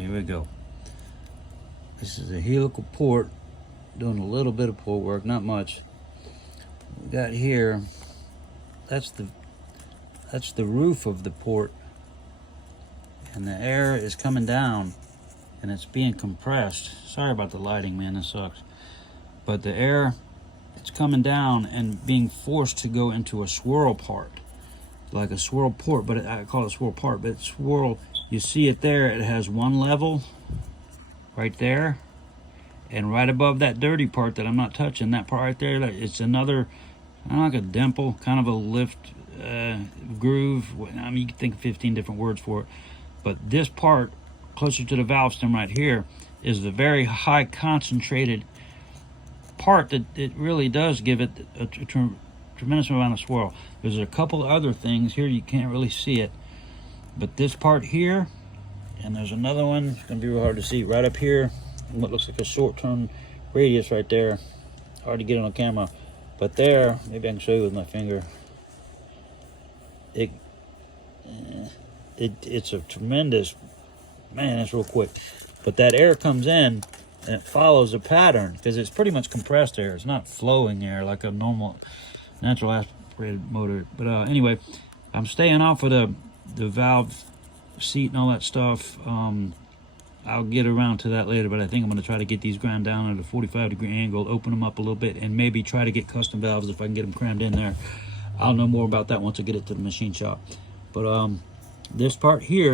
here we go. This is a helical port, doing a little bit of port work, not much. We got here, that's the roof of the port, and the air is coming down and it's being compressed. Sorry about the lighting, man, this sucks. But the air, it's coming down and being forced to go into a swirl part, like a swirl port, but I call it swirl part, but swirl, you see it there, it has one level right there, and right above that dirty part that I'm not touching, that part right there, it's another, like a dimple, kind of a lift groove. I mean, you can think of 15 different words for it, but this part closer to the valve stem right here is the very high concentrated part that it really does give it a tremendous amount of swirl. There's a couple other things here, you can't really see it, but this part here, and there's another one, it's gonna be real hard to see, right up here, what looks like a short-term radius right there, hard to get on camera, but there, maybe I can show you with my finger, it's a tremendous, man, that's real quick, but that air comes in and it follows a pattern because it's pretty much compressed air. It's not flowing air like a normal natural aspirated motor. But anyway, I'm staying off of the valve seat and all that stuff. I'll get around to that later, but I think I'm going to try to get these ground down at a 45-degree angle, open them up a little bit, and maybe try to get custom valves if I can get them crammed in there. I'll know more about that once I get it to the machine shop. But this part here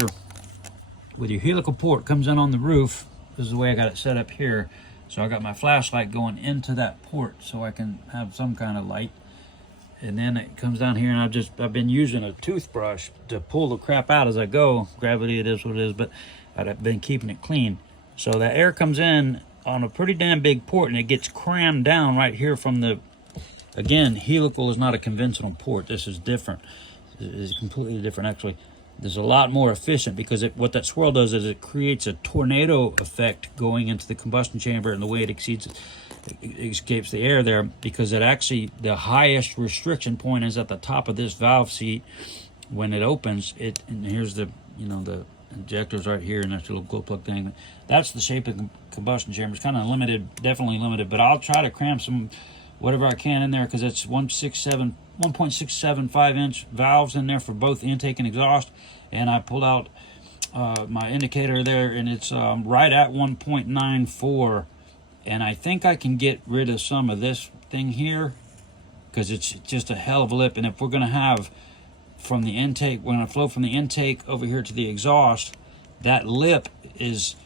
with your helical port comes in on the roof. This is the way I got it set up here. So I got my flashlight going into that port so I can have some kind of light. And then it comes down here, and I've been using a toothbrush to pull the crap out as I go. Gravity, it is what it is, but I've been keeping it clean. So that air comes in on a pretty damn big port, and it gets crammed down right here from the, again, helical is not a conventional port. This is different. It's completely different, actually. There's a lot more efficient because what that swirl does is it creates a tornado effect going into the combustion chamber, and the way it escapes the air there, because it actually, the highest restriction point is at the top of this valve seat. When it opens it, and here's the, the injectors right here, and that's a little glow plug thing. That's the shape of the combustion chamber. It's kind of limited, definitely limited, but I'll try to cram some whatever I can in there, because it's 1.675 inch valves in there for both intake and exhaust. And I pulled out my indicator there, and it's right at 1.94, and I think I can get rid of some of this thing here because it's just a hell of a lip. And if we're going to have from the intake, we're going to flow from the intake over here to the exhaust, that lip it's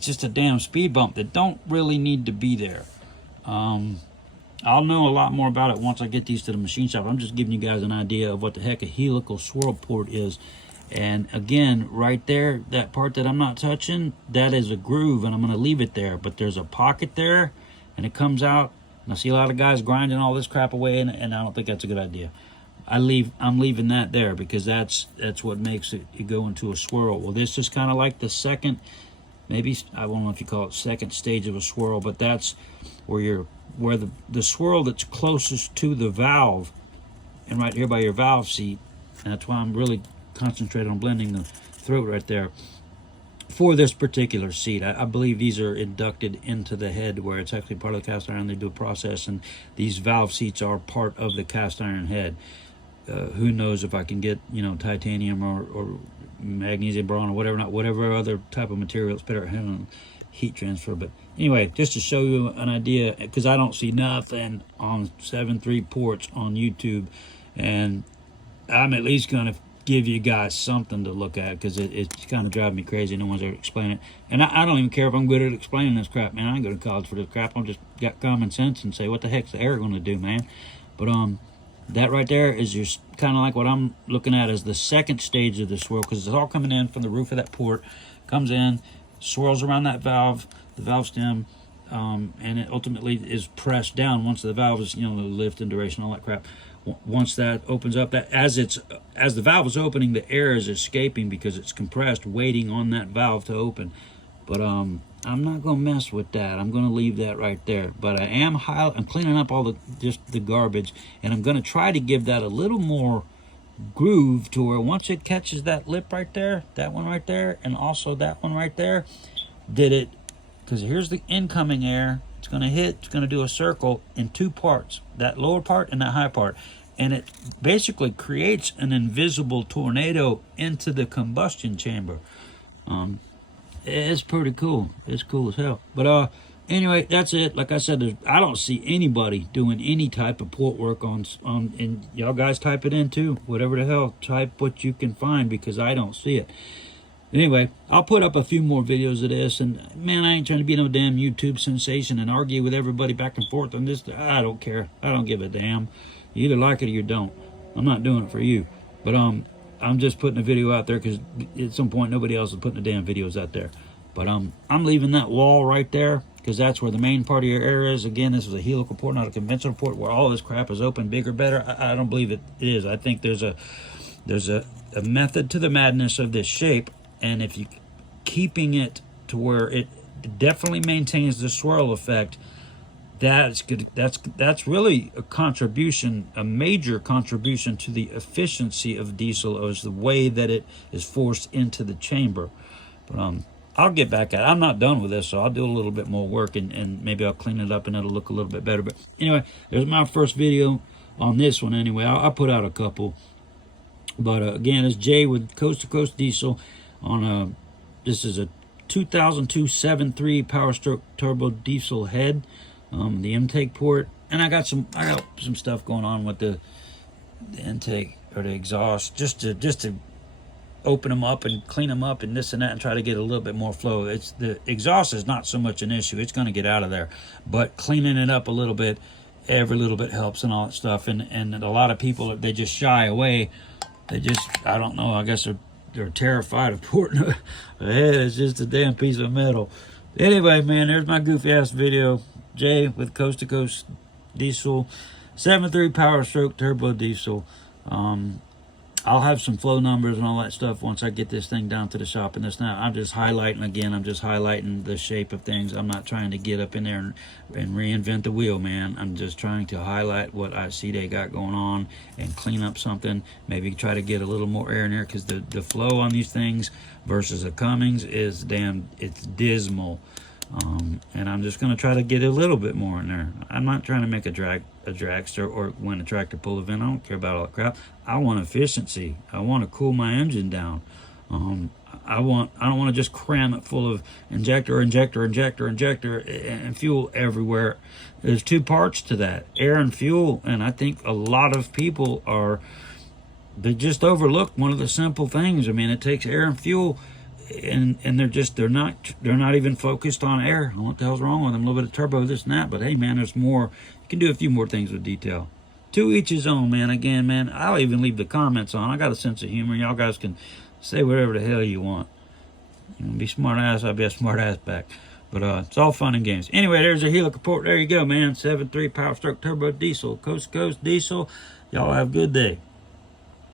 just a damn speed bump that don't really need to be there. I'll know a lot more about it once I get these to the machine shop. I'm just giving you guys an idea of what the heck a helical swirl port is. And again, right there, that part that I'm not touching, that is a groove, and I'm going to leave it there. But there's a pocket there, and it comes out. And I see a lot of guys grinding all this crap away, and I don't think that's a good idea. I'm leaving that there because that's what makes it go into a swirl. Well, this is kind of like the second, maybe, I don't know if you call it second stage of a swirl, but that's where the swirl that's closest to the valve, and right here by your valve seat, and that's why I'm really concentrated on blending the throat right there for this particular seat. I believe these are inducted into the head where it's actually part of the cast iron. They do a process, and these valve seats are part of the cast iron head. Who knows if I can get titanium or magnesium boron or whatever other type of material it's better at handling heat transfer. But anyway, just to show you an idea, because I don't see nothing on 7.3 ports on YouTube, and I'm at least going to give you guys something to look at, because it's kind of driving me crazy. No one's ever explaining it, and I don't even care if I'm good at explaining this crap, man. I ain't go to college for this crap. I'm just got common sense and say, what the heck's the air going to do, man? But that right there is just kind of like what I'm looking at as the second stage of the swirl, because it's all coming in from the roof of that port, comes in, swirls around that valve, the valve stem, and it ultimately is pressed down once the valve is, the lift and duration, all that crap. Once that opens up, that as the valve is opening, the air is escaping because it's compressed, waiting on that valve to open. But I'm not gonna mess with that. I'm gonna leave that right there. But I'm cleaning up all the garbage, and I'm gonna try to give that a little more groove to where once it catches that lip right there, that one right there, and also that one right there, because here's the incoming air. It's going to hit, it's going to do a circle in two parts, that lower part and that high part. And it basically creates an invisible tornado into the combustion chamber. It's pretty cool. It's cool as hell. But anyway, that's it. Like I said, I don't see anybody doing any type of port work on. And y'all guys type it in too. Whatever the hell, type what you can find, because I don't see it. Anyway, I'll put up a few more videos of this. And man, I ain't trying to be no damn YouTube sensation and argue with everybody back and forth on this. I don't care. I don't give a damn. You either like it or you don't. I'm not doing it for you. But I'm just putting a video out there because at some point nobody else is putting the damn videos out there. But I'm leaving that wall right there because that's where the main part of your air is. Again, this is a helical port, not a conventional port where all this crap is open, bigger, better. I don't believe it is. I think there's a method to the madness of this shape, and if you keeping it to where it definitely maintains the swirl effect, that's good. That's really a contribution, a major contribution to the efficiency of diesel, is the way that it is forced into the chamber. But I'll get back at it. I'm not done with this, so I'll do a little bit more work and maybe I'll clean it up and it'll look a little bit better. But anyway, there's my first video on this one. Anyway, I'll put out a couple. But again, it's Jay with Coast to Coast Diesel on this is a 2002 7.3 Powerstroke turbo diesel head. The intake port, and I got some stuff going on with the intake or the exhaust, just to open them up and clean them up and this and that, and try to get a little bit more flow. It's the exhaust is not so much an issue; it's going to get out of there, but cleaning it up a little bbit, every little bit helps and all that stuff. And a lot of people, they just shy away. They just, I don't know. I guess they're terrified of porting a head. It's just a damn piece of metal. Anyway, man, there's my goofy ass video. Jay with Coast to Coast Diesel 7.3 Powerstroke turbo diesel. I'll have some flow numbers and all that stuff once I get this thing down to the shop and this now. I'm just highlighting again. I'm just highlighting the shape of things. I'm not trying to get up in there and reinvent the wheel, man. I'm just trying to highlight what I see they got going on and clean up something. Maybe try to get a little more air in there, because the flow on these things versus a Cummins is it's dismal. And I'm just going to try to get a little bit more in there. I'm not trying to make a dragster or when a tractor pull event. I don't care about all that crap. I want efficiency. I want to cool my engine down. I don't want to just cram it full of injector, and fuel everywhere. There's two parts to that, air and fuel. And I think a lot of people they just overlook one of the simple things. I mean, it takes air and fuel. And they're not even focused on air. I don't know what the hell's wrong with them. A little bit of turbo, this and that. But hey, man, there's more. You can do a few more things with detail. To each his own, man. Again, man, I'll even leave the comments on. I got a sense of humor. Y'all guys can say whatever the hell you want. You want to be smart ass, I'll be a smart ass back. But it's all fun and games. Anyway, there's a Helical port. There you go, man. 7.3 Powerstroke turbo diesel, Coast to Coast Diesel. Y'all have a good day.